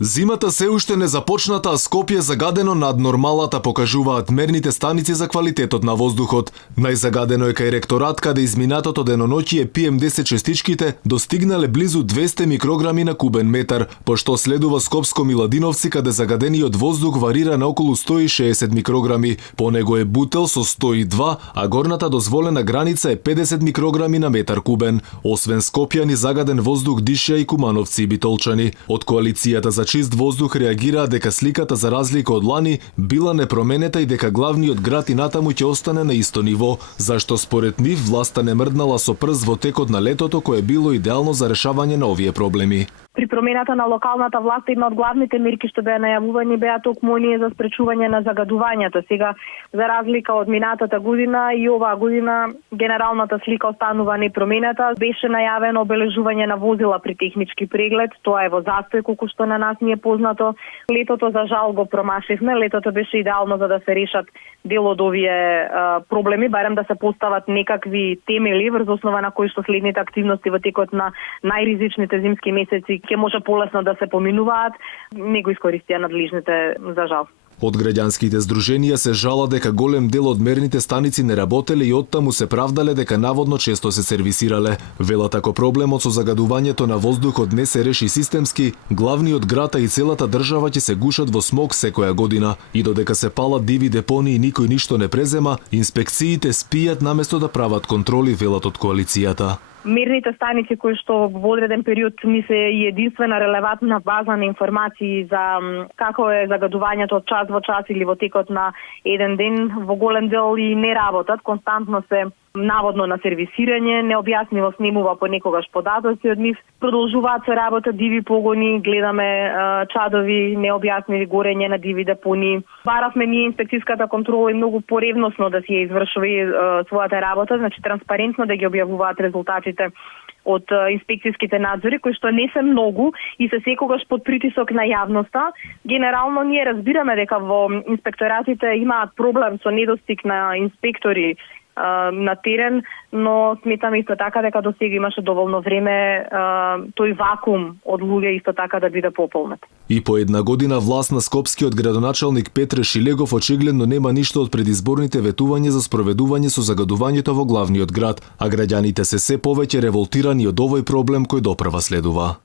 Зимата се уште не започната, а Скопје загадено над нормалата, покажуваат мерните станици за квалитетот на воздухот. Најзагадено е кај ректорат, каде изминатото деноноќие PM10 частичките достигнале близу 200 микрограми на кубен метар, пошто следува Скопско Миладиновци, каде загадениот воздух варира на околу 160 микрограми. По него е Бутел со 102, а горната дозволена граница е 50 микрограми на метар кубен. Освен Скопјани, загаден воздух диша и Кумановци и Битолчани. Од коалицијата за чист воздух реагираа дека сликата за разлика од лани била непроменета и дека главниот град и натаму ќе остане на исто ниво, зашто според нив власта не мрднала со прст во текот на летото кое било идеално за решавање на овие проблеми. При промената на локалната власт една од главните мерки што беа најавувани беа токму оние за спречување на загадувањето. Сега, за разлика од минатата година и оваа година генералната слика останува непроменета. Беше најавено обележување на возила при технички преглед, тоа е во застој колку што на нас ни е познато. Летото за жал го промашивме, летото беше идеално за да се решат дел од овие проблеми, барем да се постават некакви темели врз основа на кои што следните активности во текот на најризичните зимски месеци ќе може полесно да се поминуваат, не го искористија надлежните за жал. Од граѓанските здруженија се жала дека голем дел од мерните станици не работеле и оттаму се правдале дека наводно често се сервисирале. Велат ако проблемот со загадувањето на воздухот не се реши системски, главниот град и целата држава ќе се гушат во смог секоја година и додека се палат диви депонии и никој ништо не презема, инспекциите спијат наместо да прават контроли, велат од коалицијата. Мерните станици кои што во одреден период ни се и единствена релевантна база на информации за како е загадувањето од час во час или во текот на еден ден, во голем дел и не работат, константно се наводно на сервисирање, необјаснливо снемува понекогаш податоци од нив, продолжуваат се работа диви погони, гледаме чадови, необјаснливи горење на диви депонии. Баравме ние инспекцијската контрола и многу поревносно да си ја извршува својата работа, значи транспарентно да ги објавуваат резултатите од инспекцијските надзори, кои што не се многу и се секогаш под притисок на јавноста. Генерално ние разбираме дека во инспекторатите имаат проблем со недостиг на инспектори на терен, но сметаме исто така дека до сега имаше доволно време тој вакуум од луѓе исто така да биде пополнет. И по една година власт на скопскиот градоначалник Петре Шилегов очигледно нема ништо од предизборните ветувања за спроведување со загадувањето во главниот град, а граѓаните се повеќе револтирани од овој проблем кој допрва следува.